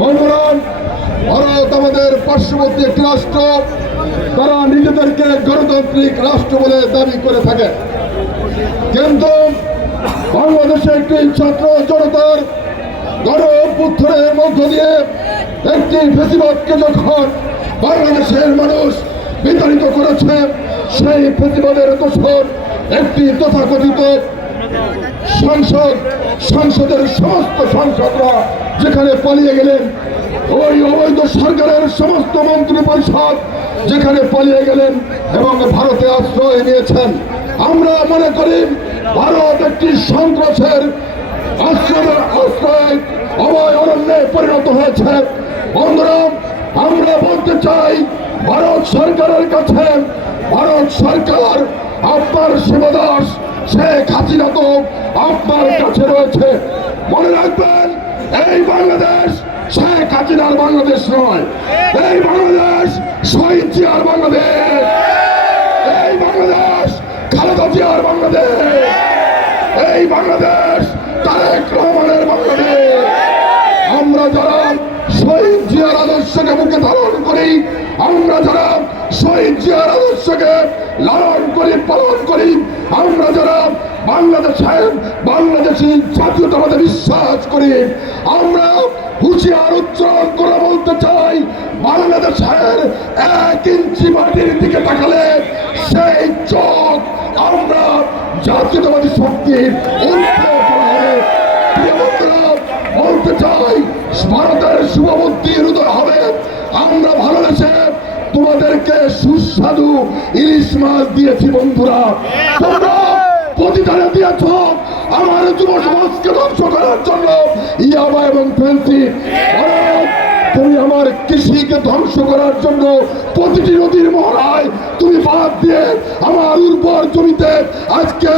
বন্ধুরা, ভারত আমাদের পার্শ্ববর্তী একটি রাষ্ট্র, তারা নিজেদেরকে গণতান্ত্রিক রাষ্ট্র বলে দাবি করে থাকে, কিন্তু বাংলাদেশে একটি ছাত্র জনতার গণ অভ্যুত্থানের মধ্য দিয়ে একটি ফ্যাসিবাদকে যখন বাংলাদেশের মানুষ বিতাড়িত করেছে, সেই ফ্যাসিবাদের দোষর একটি তথাকথিত সংসদের সমস্ত সাংসদরা যেখানে পালিয়ে গেলেন, ওই অবৈধ সরকারের সমস্ত মন্ত্রী পরিষদ যেখানে পালিয়ে গেলেন এবং ভারতে আশ্রয় নিয়েছেন। আমরা মনে করি ভারত একটি সন্ত্রাসের আশ্রয় অভয় অরণ্যে পরিণত হয়েছে। বন্ধুরা, আমরা বলতে চাই ভারত সরকারের কাছে, ভারত সরকার আপনার শিবদাস শেখ হাসিনা তো আপনার কাছে রয়েছে। মনে রাখবেন, এই বাংলাদেশ শেখ হাসিনার বাংলাদেশ নয়, এই বাংলাদেশ শহীদ জিয়ার বাংলাদেশ, এই বাংলাদেশ খালেদা জিয়ার বাংলাদেশ, এই বাংলাদেশ তারেক রহমানের বাংলাদেশ। আমরা যারা শহীদ জিয়ার আদর্শকে মুখে ধারণ করি, আমরা যারা শহীদ জিয়ার আদর্শকে লালন করি, পালন করি, আমরা যারা বাংলাদেশি জাতীয়তাবাদে বিশ্বাস করি, আমরা হুঁশিয়ার উচ্চারণ করে বলতে চাই, বাংলাদেশের 1 ইঞ্চি মাটির দিকে তাকালে সেই চোখ আমরা জাতীয়তাবাদী শক্তির বলতে চাই, ভারতের শুভবুদ্ধির উদয় হবে। আমরা ভালোবেসে তোমাদেরকে সুস্বাদু ইলিশ মাছ দিয়েছি। বন্ধুরা, তোমরা প্রতিদানে দিয়েছ আমার যুব সমাজকে ধ্বংস করার জন্য ইয়াবা এবং ফেন্সি। তুমি আমার কৃষিকে ধ্বংস করার জন্য প্রতিটি নদীর মহড়ায় তুমি বাদ দিয়ে আমার উর্বর জমিতে আজকে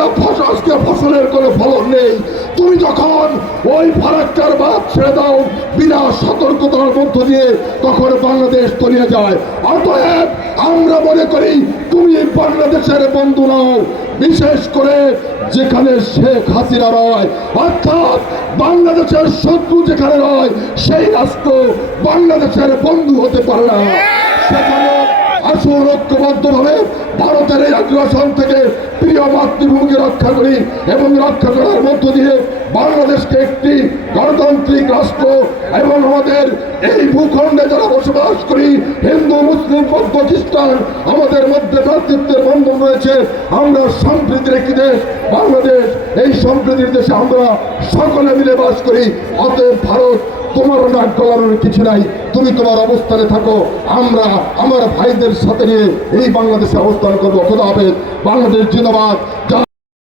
ফসলের কোনো ফলন নেই। তুমি যখন ওই ফারাক্কার বাদ ছেড়ে দাও বিনা সতর্কতার মধ্য দিয়ে, তখন বাংলাদেশ তলিয়ে যায়। অতএব আমরা মনে করি তুমি বাংলাদেশের বন্ধু নও, বিশেষ করে যেখানে শেখ হাসিনা রয়, অর্থাৎ বাংলাদেশের শত্রু যেখানে রয়, সেই রাষ্ট্র বাংলাদেশের বন্ধু হতে পারে না। সেখানে আসল ঐক্যবদ্ধভাবে ভারতের এই আগ্রাসন থেকে প্রিয় মাতৃভূমিকে রক্ষা করি এবং রক্ষা করার মধ্য দিয়ে বাংলাদেশকে একটি গণতান্ত্রিক রাষ্ট্র এবং আমাদের এই ভূখণ্ডে যারা বসবাস করি, হিন্দু, মুসলিম, বৌদ্ধ, খ্রিস্টান, আমাদের মধ্যে ভ্রাতৃত্বের বন্ধন রয়েছে। আমরা সম্প্রীতির একটি দেশ বাংলাদেশ, এই সম্প্রীতির দেশে আমরা সকলে মিলে বাস করি। অতএব ভারত, তোমার নাক গলানোর কিছু নাই, তুমি তোমার অবস্থানে থাকো। আমরা আমার ভাইদের সাথে নিয়ে এই বাংলাদেশে অবস্থান করবো। খোদা হাফেজ। বাংলাদেশ জিন্দাবাদ।